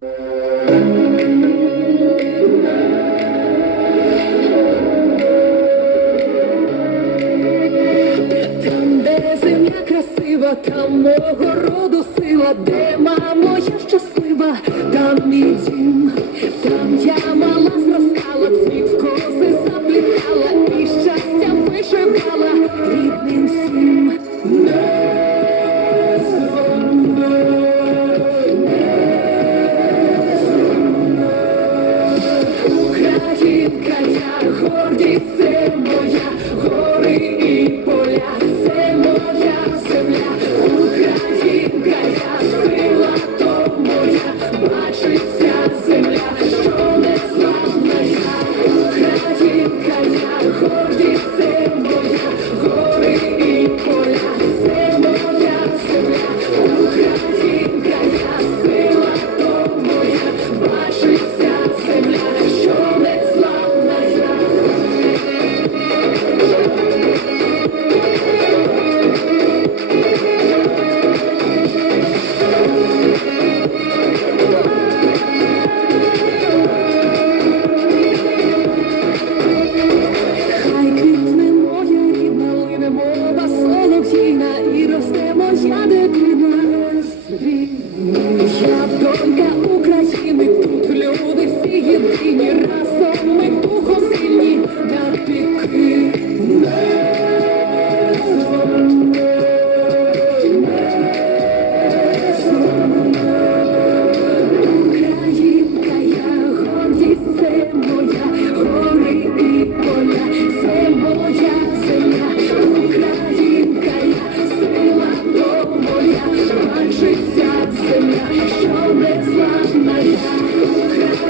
Там, де земля красива, там мого роду сила, де мамо, щаслива, там мій дім, там я my. It's not my life.